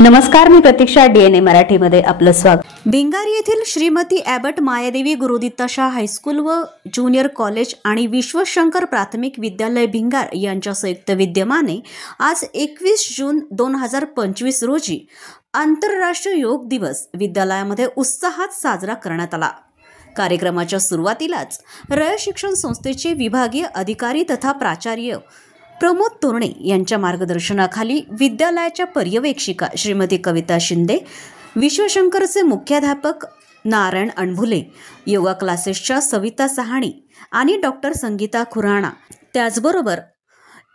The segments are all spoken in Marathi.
नमस्कार, मी प्रतीक्षा. DNA मराठीमध्ये आपलं स्वागत. भिंगार येथील श्रीमती ॲबट मायादेवी गुरुदित्ताशा हायस्कूल व ज्युनियर कॉलेज आणि विश्वशंकर प्राथमिक विद्यालय भिंगार यांच्या संयुक्त विद्यमाने आज 21 जून 2025 रोजी आंतरराष्ट्रीय योग दिवस विद्यालयामध्ये उत्साहात साजरा करण्यात आला. कार्यक्रमाच्या सुरुवातीलाच रयत शिक्षण संस्थेचे विभागीय अधिकारी तथा प्राचार्य प्रमोद तोरणे यांच्या मार्गदर्शनाखाली विद्यालयाच्या पर्यवेक्षिका श्रीमती कविता शिंदे, विश्वशंकरचे मुख्याध्यापक नारायण अणभुले, योगा क्लासेसच्या सविता सहाणी आणि डॉक्टर संगीता खुराणा, त्याचबरोबर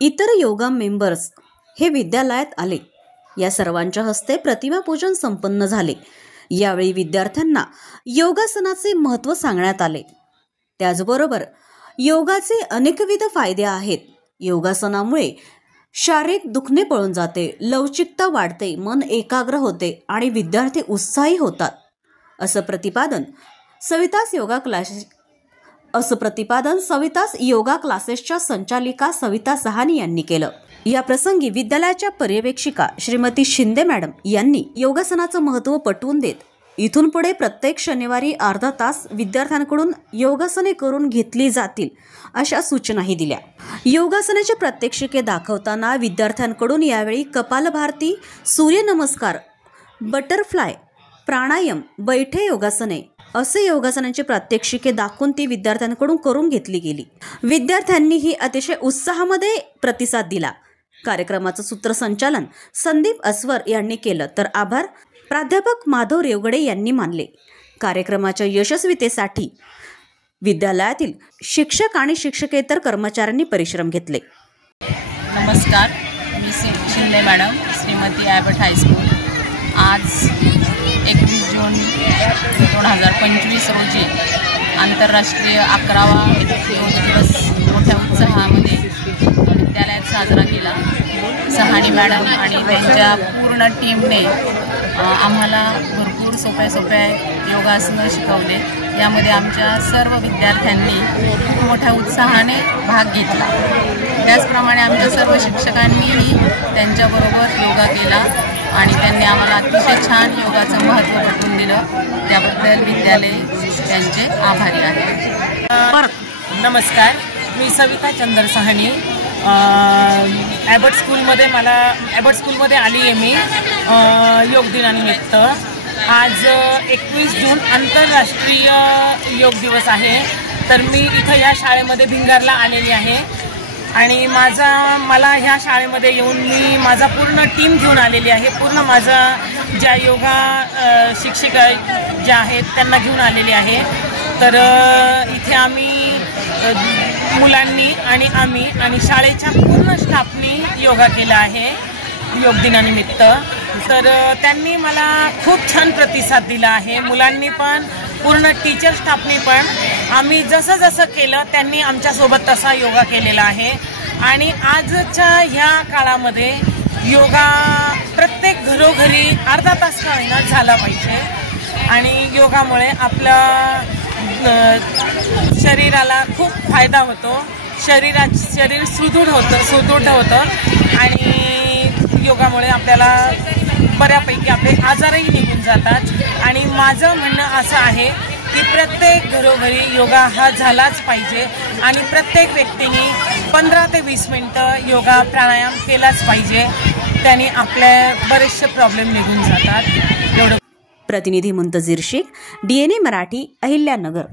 इतर योगा मेंबर्स हे विद्यालयात आले. या सर्वांच्या हस्ते प्रतिमापूजन संपन्न झाले. यावेळी विद्यार्थ्यांना योगासनाचे महत्त्व सांगण्यात आले. त्याचबरोबर योगाचे अनेकविध फायदे आहेत. योगासनामुळे शारीरिक दुखणे पळून जाते, लवचिकता वाढते, मन एकाग्र होते आणि विद्यार्थी उत्साही होतात, असं प्रतिपादन सवितास योगा क्लासेसच्या संचालिका सविता सहानी यांनी केलं. या प्रसंगी विद्यालयाच्या पर्यवेक्षिका श्रीमती शिंदे मॅडम यांनी योगासनाचं महत्त्व पटवून देत इथून पुढे प्रत्येक शनिवारी अर्धा तास विद्यार्थ्यांकडून योगासने करून घेतली जातील अशा सूचनाही दिल्या. योगासनाचे प्रात्यक्षिके दाखवताना विद्यार्थ्यांकडून यावेळी कपालभाती, सूर्यनमस्कार, बटरफ्लाय, प्राणायाम, बैठे योगासने असे योगासनांची प्रात्यक्षिके दाखवून ती विद्यार्थ्यांकडून करून घेतली गेली. विद्यार्थ्यांनीही अतिशय उत्साहामध्ये प्रतिसाद दिला. कार्यक्रमाचं सूत्रसंचालन संदीप अस्वर यांनी केलं, तर आभार प्राध्यापक माधव रेवगडे यांनी मानले. कार्यक्रमाच्या यशस्वीतेसाठी विद्यालयातील शिक्षक आणि शिक्षकेतर कर्मचाऱ्यांनी परिश्रम घेतले. नमस्कार, मी शिंदे मॅडम, श्रीमती ॲबट हायस्कूल. आज 21 जून 2025 रोजी आंतरराष्ट्रीय 11वा योग दिवस मोठ्या उत्साहामध्ये विद्यालयात साजरा केला. सहानी मॅडम आणि त्यांच्या पूर्ण टीमने आम्हाला भरपूर सोप्या योगासनं शिकवले. यामध्ये आमच्या सर्व विद्यार्थ्यांनी खूप मोठ्या उत्साहाने भाग घेतला. त्याचप्रमाणे आमच्या सर्व शिक्षकांनीही त्यांच्याबरोबर योगा केला आणि त्यांनी आम्हाला अतिशय छान योगाचं महत्त्व पटवून दिलं. त्याबद्दल विद्यालय त्यांचे आभारी आहे. नमस्कार, मी सविता चंद्र सहानी. ॲबट स्कूलमध्ये आली आहे मी योग दिनानिमित्त. आज 21 जून आंतरराष्ट्रीय योग दिवस आहे. तर मी इथं या शाळेमध्ये भिंगारला आलेली आहे आणि मला ह्या शाळेमध्ये येऊन मी माझा पूर्ण टीम घेऊन आलेली आहे. पूर्ण माझा ज्या योगा शिक्षिका ज्या आहेत त्यांना घेऊन आलेली आहे. तर इथे आम्ही मुलांनी आणि आम्ही आणि शाळेच्या पूर्ण स्टाफनी योगा केला आहे योग दिनानिमित्त. तर त्यांनी मला खूप छान प्रतिसाद दिला आहे. मुलांनी पण, पूर्ण टीचर स्टाफनी पण. आम्ही जसं केलं त्यांनी आमच्यासोबत तसा योगा केलेला आहे. आणि आजच्या ह्या काळामध्ये योगा प्रत्येक घरोघरी अर्धा तास का होईना झाला पाहिजे. आणि योगामुळे आपल्या शरीराला खूप फायदा होतो. शरीर सुदृढ होतं आणि योगामुळे आपल्याला बऱ्यापैकी आपले आजारही निघून जातात. आणि माझं म्हणणं असं आहे की प्रत्येक घरोघरी योगा हा झालाच पाहिजे आणि प्रत्येक व्यक्तीने 15 ते 20 मिनटं योगा प्राणायाम केलाच पाहिजे. त्याने आपले बरेचसे प्रॉब्लेम निघून जातात. एवढं. प्रतिनिधी मुंतजीर शेख, DNA मराठी, अहिल्यानगर.